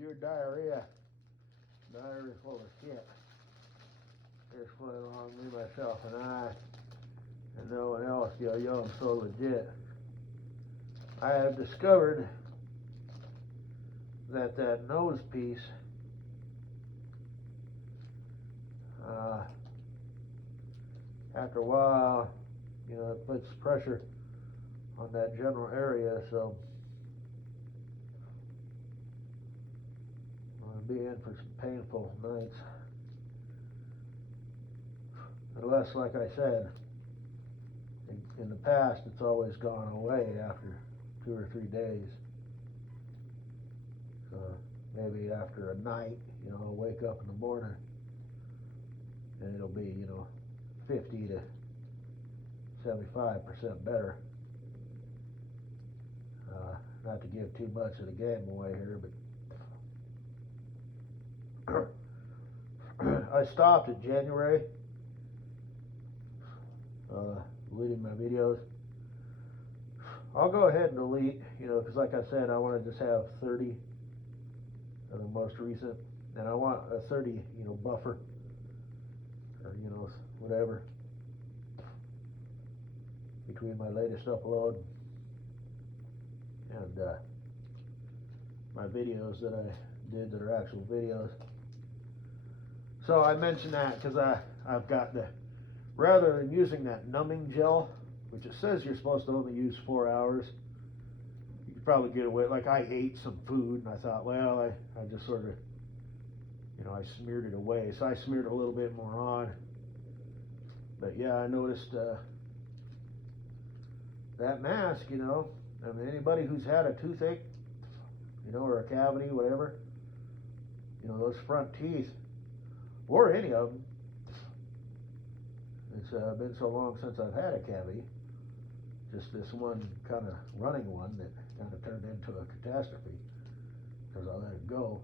Your diarrhea full of shit. Just put it on me, myself, and I, and no one else. Yo, I'm so legit. I have discovered that nose piece, after a while, it puts pressure on that general area, so I'm going to be in for some painful nights. Unless, like I said, in the past, it's always gone away after 2 or 3 days. So maybe after a night, I'll wake up in the morning and it'll be, 50 to 75% better. Not to give too much of the game away here, but I stopped in January deleting my videos. I'll go ahead and delete, because like I said, I want to just have 30 of the most recent, and I want a 30, buffer, or, whatever, between my latest upload and my videos that I did that are actual videos. So I mentioned that because I've got rather than using that numbing gel, which it says you're supposed to only use 4 hours, you could probably get away. Like, I ate some food and I thought, well, I just sort of, I smeared it away. So I smeared a little bit more on. But yeah, I noticed that mask, anybody who's had a toothache, or a cavity, whatever, those front teeth, or any of them, it's been so long since I've had a cavity, just this one kind of running one that kind of turned into a catastrophe because I let it go.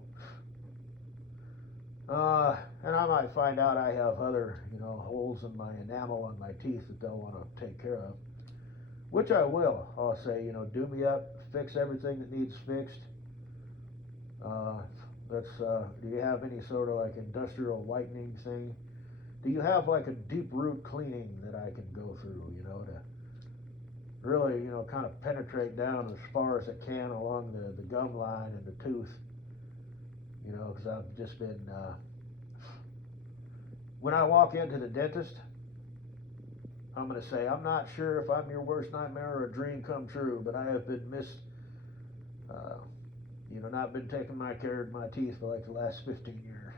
And I might find out I have other, holes in my enamel on my teeth that they'll want to take care of, which I will. I'll say, do me up, fix everything that needs fixed. Do you have any sort of like industrial whitening thing? Do you have like a deep root cleaning that I can go through, to really, kind of penetrate down as far as it can along the gum line and the tooth, because I've just been, when I walk into the dentist, I'm going to say, I'm not sure if I'm your worst nightmare or a dream come true, but I have been not been taking my care of my teeth for like the last 15 years.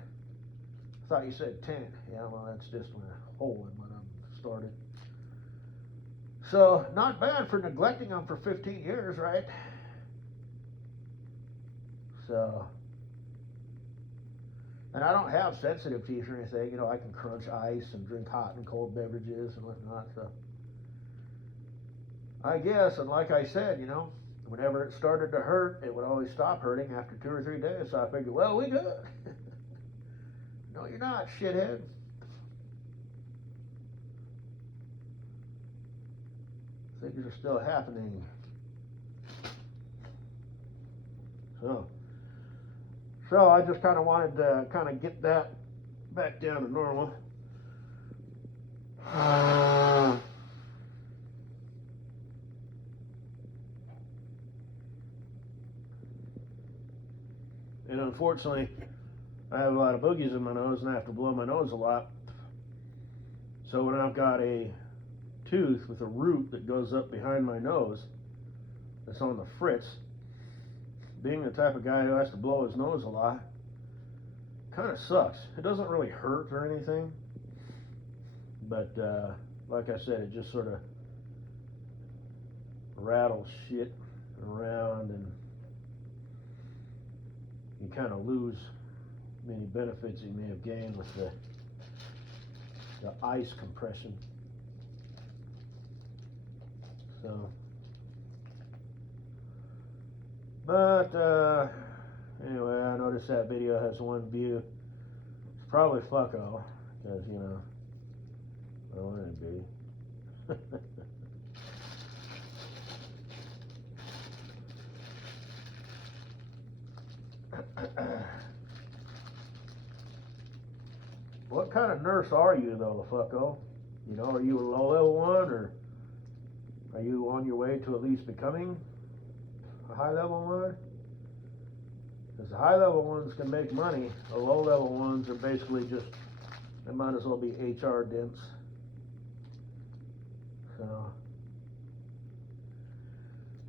I thought you said 10. Yeah, well, that's just when a hole in when I started. So, not bad for neglecting them for 15 years, right? So, and I don't have sensitive teeth or anything. I can crunch ice and drink hot and cold beverages and whatnot. So, I guess, and like I said, whenever it started to hurt, it would always stop hurting after 2 or 3 days. So I figured, well, we good. No, you're not, shithead. Things are still happening. So I just kind of wanted to kind of get that back down to normal. And unfortunately, I have a lot of boogies in my nose and I have to blow my nose a lot. So when I've got a tooth with a root that goes up behind my nose, that's on the fritz, being the type of guy who has to blow his nose a lot, kind of sucks. It doesn't really hurt or anything, but like I said, it just sort of rattles shit around and you kind of lose many benefits you may have gained with the ice compression. So, but anyway, I noticed that video has 1 view. It's probably fucko, because I want it to be. what kind of nurse are you though, fucko? You know, are you a low level one, or are you on your way to at least becoming a high level one? Because the high level ones can make money. The low level ones are basically just, they might as well be HR dents. So,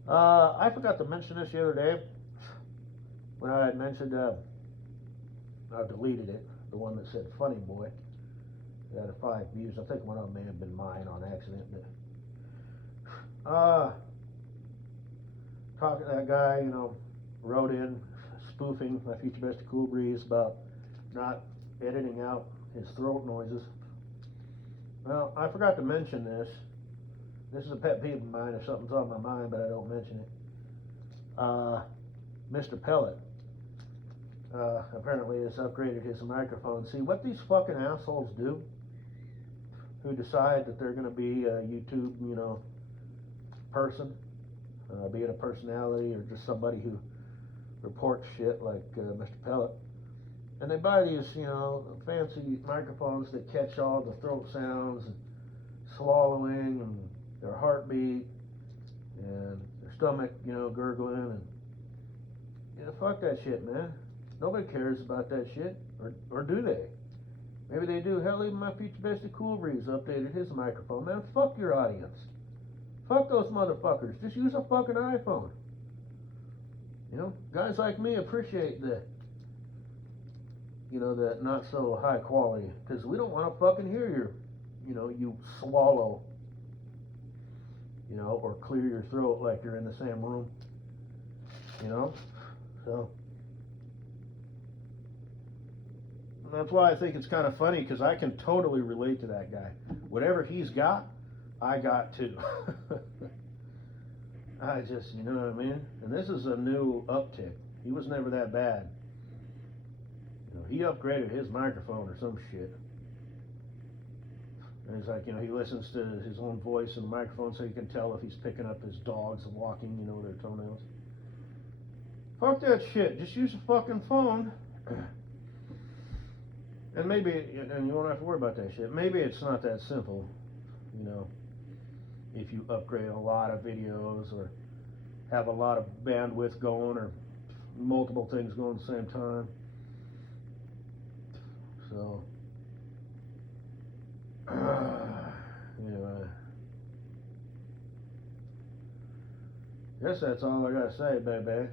I forgot to mention this the other day when I had mentioned, I deleted it, the one that said funny boy. It had 5 views. I think one of them may have been mine on accident, but talking to that guy, you know, wrote in spoofing my Future Best of Cool Breeze about not editing out his throat noises. Well, I forgot to mention this. This is a pet peeve of mine if something's on my mind, but I don't mention it. Mr. Pellet apparently has upgraded his microphone. See, what these fucking assholes do, who decide that they're going to be a YouTube, you know, person, be it a personality or just somebody who reports shit like Mr. Pellet, and they buy these, you know, fancy microphones that catch all the throat sounds and swallowing and their heartbeat and their stomach, you know, gurgling, and fuck that shit, man. Nobody cares about that shit, or do they? Maybe they do. Hell, even my Future Best of Cool Breeze updated his microphone. Man, fuck your audience. Fuck those motherfuckers. Just use a fucking iPhone. You know, guys like me appreciate the, you know, the not so high quality, because we don't want to fucking hear your, you know, you swallow, you know, or clear your throat like you're in the same room, you know. So that's why I think it's kind of funny, because I can totally relate to that guy. Whatever he's got, I got too. I just, you know what I mean? And this is a new uptick. He was never that bad. You know, he upgraded his microphone or some shit. And he's like, you know, he listens to his own voice in the microphone so he can tell if he's picking up his dogs walking, you know, their toenails. Fuck that shit. Just use a fucking phone. And maybe, and you won't have to worry about that shit. Maybe it's not that simple, you know, if you upgrade a lot of videos or have a lot of bandwidth going or multiple things going at the same time. So, anyway, guess that's all I gotta say, baby.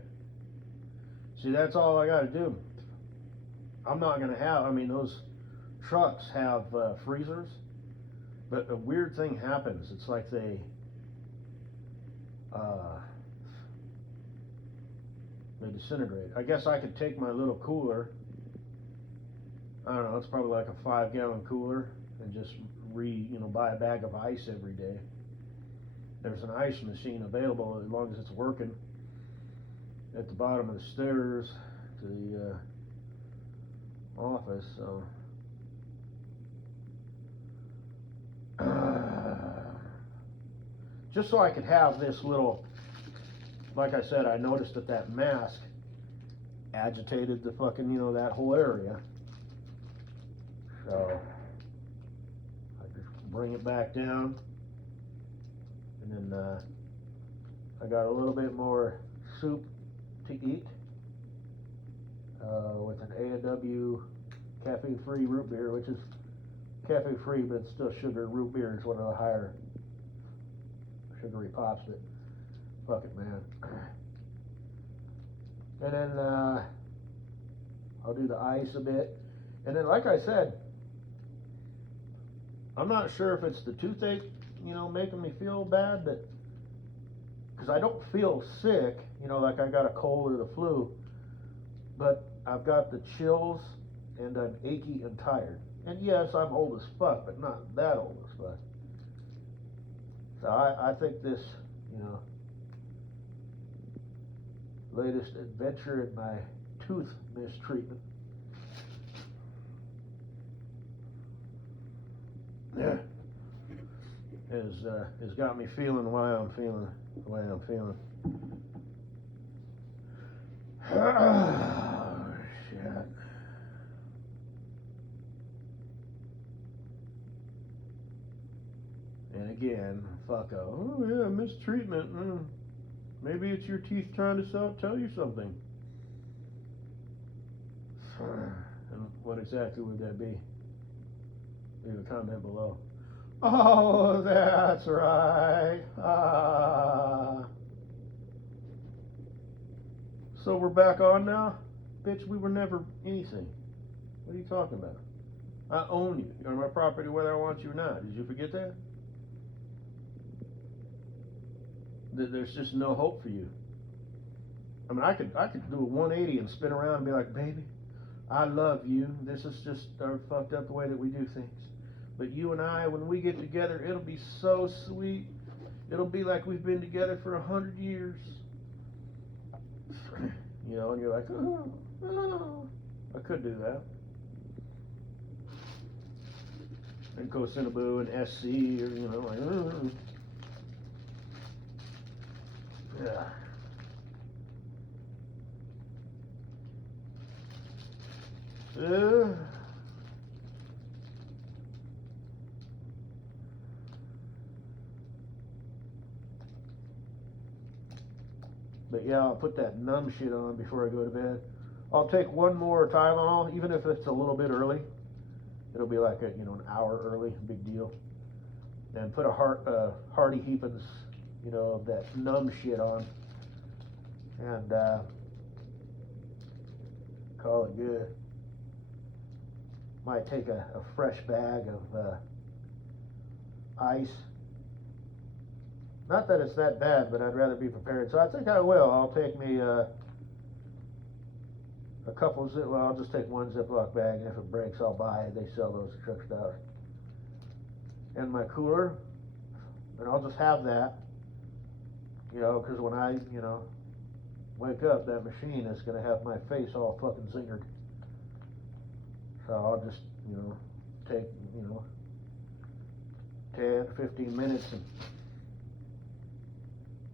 See, that's all I gotta do. I'm not gonna have, I mean, those trucks have freezers, but a weird thing happens. It's like they disintegrate. I guess I could take my little cooler, I don't know, it's probably like a 5-gallon cooler, and just buy a bag of ice every day. There's an ice machine available as long as it's working at the bottom of the stairs to the office, so just so I could have this little, like I said, I noticed that mask agitated the fucking, you know, that whole area, so I just bring it back down, and then I got a little bit more soup to eat with an A&W caffeine-free root beer, which is caffeine-free, but it's still sugar. Root beer is one of the higher sugary pops, but fuck it, man. And then I'll do the ice a bit, and then, like I said, I'm not sure if it's the toothache, you know, making me feel bad, but because I don't feel sick, you know, like I got a cold or the flu, but I've got the chills and I'm achy and tired. And yes, I'm old as fuck, but not that old as fuck. So I think this, you know, latest adventure in my tooth mistreatment, yeah, has got me feeling why I'm feeling the way I'm feeling. Oh, shit. again, fuck oh yeah, mistreatment. Maybe it's your teeth trying to tell you something. And what exactly would that be? Leave a comment below. Oh, that's right. So we're back on now? Bitch, we were never anything. What are you talking about? I own you. You're on my property whether I want you or not. Did you forget that? There's just no hope for you. I mean, I could do a 180 and spin around and be like, baby, I love you. This is just fucked up the way that we do things. But you and I, when we get together, it'll be so sweet. It'll be like we've been together for 100 years. You know, and you're like, oh, I could do that. And Cocinaboo and SC, or, you know, like, yeah. But yeah, I'll put that numb shit on before I go to bed. I'll take one more Tylenol, even if it's a little bit early. It'll be like an hour early, big deal. And put a Hardy Heapins, of that numb shit on. And call it good. Might take a fresh bag of ice. Not that it's that bad, but I'd rather be prepared. So I think I will. I'll take me a couple I'll just take one Ziploc bag, and if it breaks, I'll buy it. They sell those at Truck Stop. And my cooler, and I'll just have that, because when I, wake up, that machine is going to have my face all fucking zingered. So I'll just, take, 10, 15 minutes and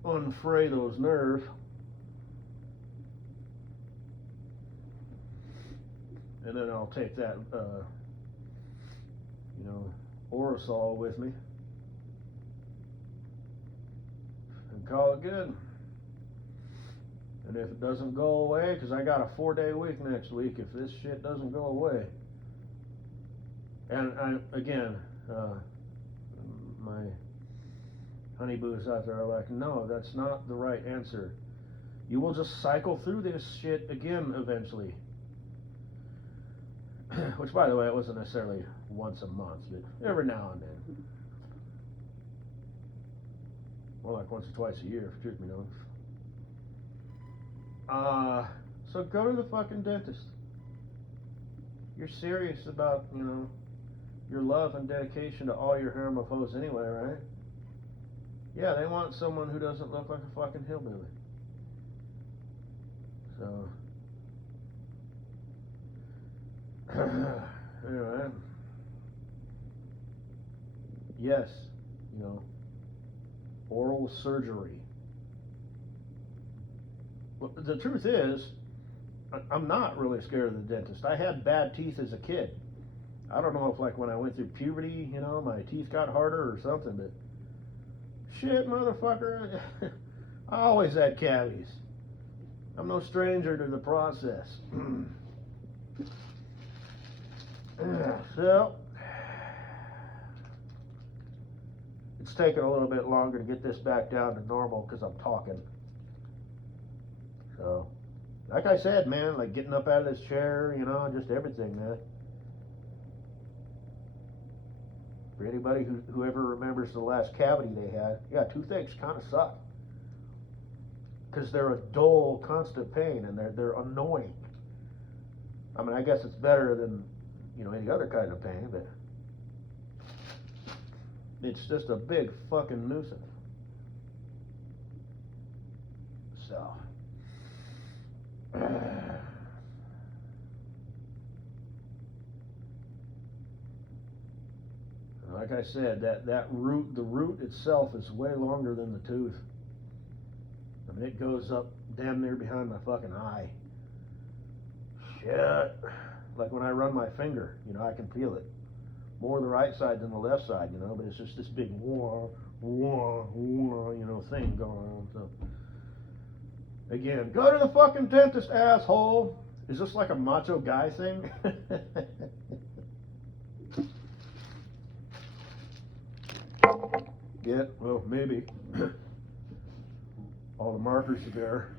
unfray those nerves. And then I'll take that, Orosol with me and call it good. And if it doesn't go away, because I got a 4-day week next week, if this shit doesn't go away, and my honeyboos out there are like, no, that's not the right answer. You will just cycle through this shit again eventually. Which, by the way, it wasn't necessarily once a month, but every now and then. More like once or twice a year, if truth be known. So go to the fucking dentist. You're serious about, your love and dedication to all your hermophobes anyway, right? Yeah, they want someone who doesn't look like a fucking hillbilly. So, anyway, yes, oral surgery. Well, the truth is, I'm not really scared of the dentist. I had bad teeth as a kid. I don't know if, like, when I went through puberty, my teeth got harder or something, but shit, motherfucker, I always had cavities. I'm no stranger to the process. So, it's taken a little bit longer to get this back down to normal because I'm talking. So, like I said, man, like getting up out of this chair, just everything, man. For anybody whoever remembers the last cavity they had, yeah, toothaches kind of suck. Because they're a dull, constant pain, and they're annoying. I mean, I guess it's better than, any other kind of pain, but it's just a big fucking nuisance. So, like I said, the root itself is way longer than the tooth. I mean, it goes up damn near behind my fucking eye. Shit. Like when I run my finger, I can feel it. more the right side than the left side, you know, but it's just this big wah, wah, wah, you know, thing going on. So again, go to the fucking dentist, asshole. Is this like a macho guy thing? Yeah, well, maybe. All the markers are there.